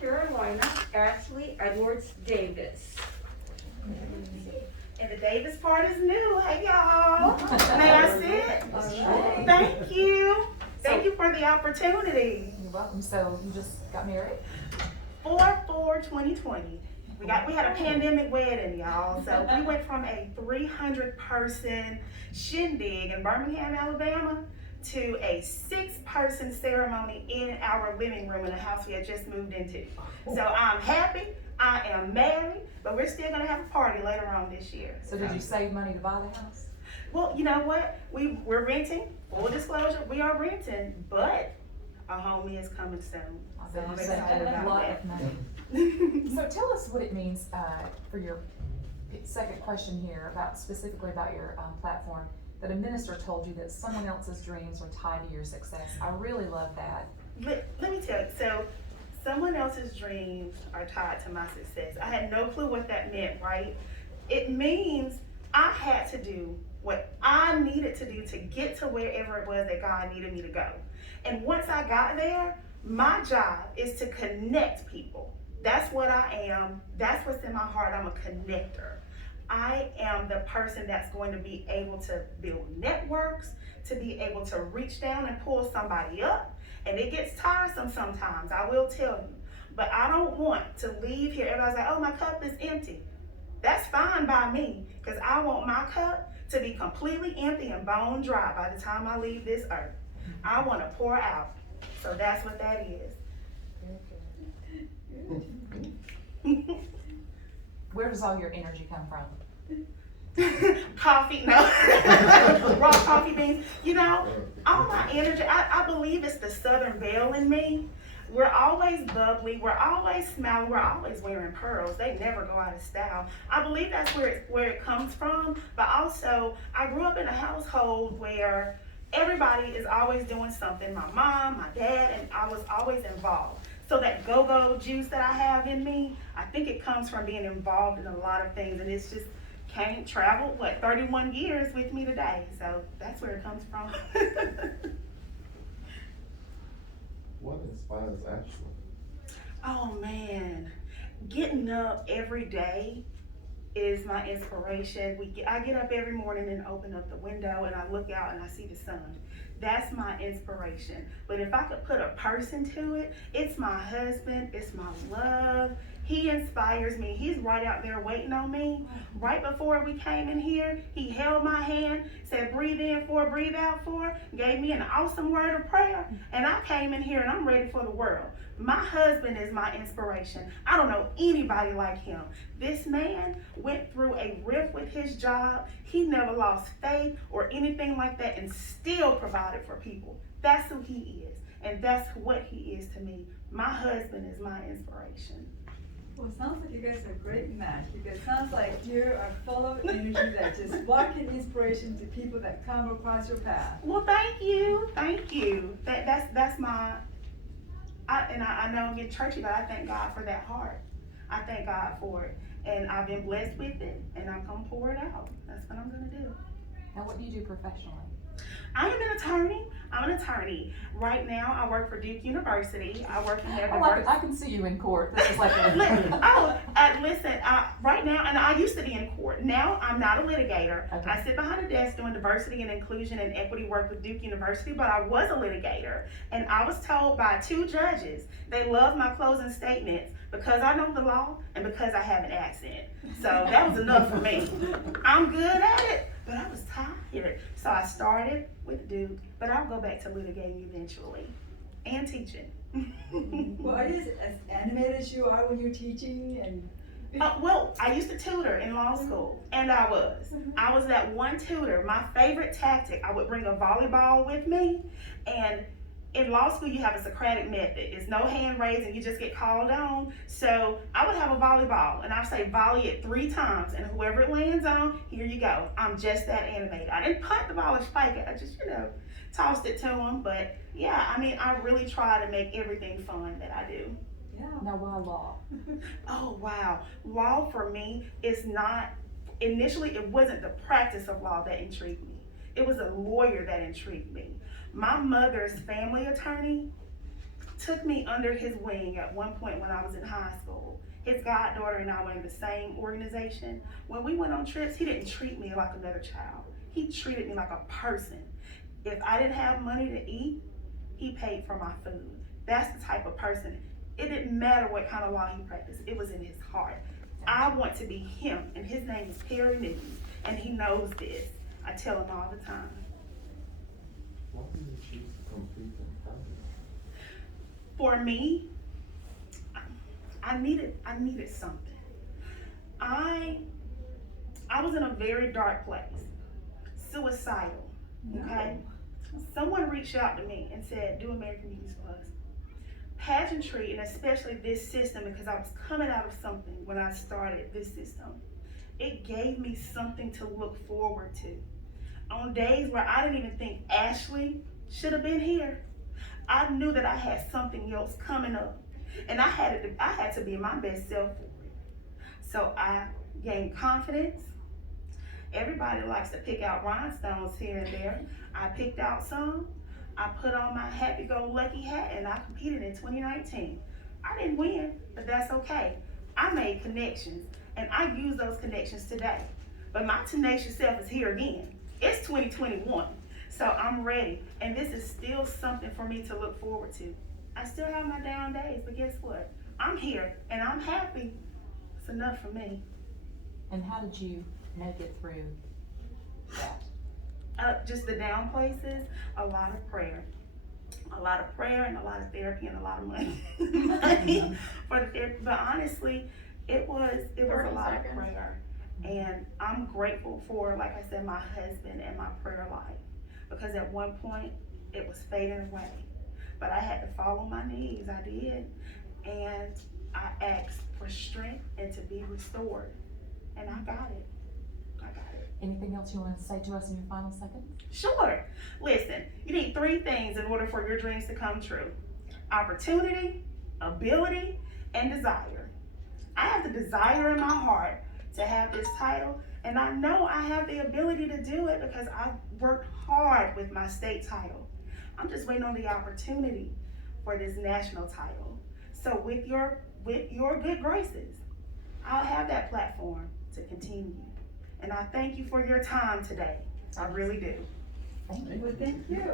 Carolina, Ashley Edwards Davis. And the Davis part is new. Hey y'all. May I sit? Thank you. Thank you for the opportunity. You're welcome. So you just got married? 4/4/2020. We had a pandemic wedding, y'all. So we went from a 300-person shindig in Birmingham, Alabama, to a 6-person ceremony in our living room in a house we had just moved into. So I'm happy. I am married, but we're still gonna have a party later on this year. So did you save money to buy the house? Well, you know what? We're renting. Full disclosure, we are renting, but our home is coming soon. I So bet I'm you saved excited a about lot that. of money. So tell us what it means for your second question here about specifically about your platform, that a minister told you that someone else's dreams were tied to your success. I really love that. Let me tell you, so someone else's dreams are tied to my success. I had no clue what that meant, right? It means I had to do what I needed to do to get to wherever it was that God needed me to go. And once I got there, my job is to connect people. That's what I am. That's what's in my heart. I'm a connector. I am the person that's going to be able to build networks, to be able to reach down and pull somebody up. And it gets tiresome sometimes, I will tell you. But I don't want to leave here. Everybody's like, oh, my cup is empty. That's fine by me, because I want my cup to be completely empty and bone dry by the time I leave this earth. I want to pour out. So that's what that is. Where does all your energy come from? Coffee, no. Raw coffee beans. You know, all my energy, I believe it's the Southern Belle in me. We're always bubbly, we're always smiling, we're always wearing pearls. They never go out of style. I believe that's where it comes from, but also I grew up in a household where everybody is always doing something. My mom, my dad, and I was always involved. So that go-go juice that I have in me, I think it comes from being involved in a lot of things, and it's just traveled 31 years with me today. So that's where it comes from. What inspires Ashley? Oh man, getting up every day is my inspiration. I get up every morning and open up the window and I look out and I see the sun. That's my inspiration. But if I could put a person to it, it's my husband, it's my love. He inspires me. He's right out there waiting on me. Right before we came in here, he held my hand, said breathe in 4, breathe out 4, gave me an awesome word of prayer, and I came in here and I'm ready for the world. My husband is my inspiration. I don't know anybody like him. This man went through a rift with his job. He never lost faith or anything like that and still provided for people. That's who he is, and that's what he is to me. My husband is my inspiration. Well, it sounds like you guys are a great match, because it sounds like you are full of energy that just walking inspiration to people that come across your path. Well, thank you. That's my. I know I'm getting churchy, but I thank God for that heart. I thank God for it, and I've been blessed with it, and I'm gonna pour it out. That's what I'm gonna do. Now, what do you do professionally? I am an attorney. I'm an attorney. Right now, I work for Duke University. I work in their I can see you in court. This is like a... Listen, right now, and I used to be in court. Now, I'm not a litigator. Okay. I sit behind a desk doing diversity and inclusion and equity work with Duke University, but I was a litigator. And I was told by 2 judges, they love my closing statements because I know the law and because I have an accent. So that was enough for me. I'm good at it, but I was tired. So I started with Duke, but I'll go back to litigating eventually and teaching. Well, are you as animated as you are when you're teaching? And Well, I used to tutor in law school, and I was that one tutor. My favorite tactic, I would bring a volleyball with me, and in law school you have a Socratic method. It's no hand raising, you just get called on. So I would have a volleyball, and I'd say volley it 3 times, and whoever it lands on, here you go. I'm just that animated. I didn't punt the ball or spike it, I just, tossed it to them. But yeah, I mean, I really try to make everything fun that I do. yeah. Now, why law? Oh, wow. Law for me is not, initially it wasn't the practice of law that intrigued me. It was a lawyer that intrigued me. My mother's family attorney took me under his wing at one point when I was in high school. His goddaughter and I were in the same organization. When we went on trips, he didn't treat me like another child. He treated me like a person. If I didn't have money to eat, he paid for my food. That's the type of person. It didn't matter what kind of law he practiced. It was in his heart. I want to be him, and his name is Perry News, and he knows this. I tell him all the time. Why did you choose to complete them college? For me, I needed something. I was in a very dark place, suicidal. Okay, someone reached out to me and said, "Do American News Plus." Pageantry, and especially this system, because I was coming out of something when I started this system. It gave me something to look forward to. On days where I didn't even think Ashley should have been here, I knew that I had something else coming up, and I had to be my best self for it. So I gained confidence. Everybody likes to pick out rhinestones here and there. I picked out some. I put on my happy-go-lucky hat, and I competed in 2019. I didn't win, but that's okay. I made connections, and I use those connections today. But my tenacious self is here again. It's 2021, so I'm ready, and this is still something for me to look forward to. I still have my down days, but guess what? I'm here, and I'm happy. It's enough for me. And how did you make it through that? Just the down places, a lot of prayer. A lot of prayer and a lot of therapy and a lot of money. Money for the therapy. But honestly, it was a lot of prayer. And I'm grateful for, like I said, my husband and my prayer life. Because at one point, it was fading away. But I had to fall on my knees, I did. And I asked for strength and to be restored. And I got it. Anything else you want to say to us in your final seconds? Sure. Listen, you need 3 things in order for your dreams to come true: opportunity, ability, and desire. I have the desire in my heart to have this title, and I know I have the ability to do it because I've worked hard with my state title. I'm just waiting on the opportunity for this national title. So with your good graces, I'll have that platform to continue. And I thank you for your time today. I really do. Thank you. Well, thank you.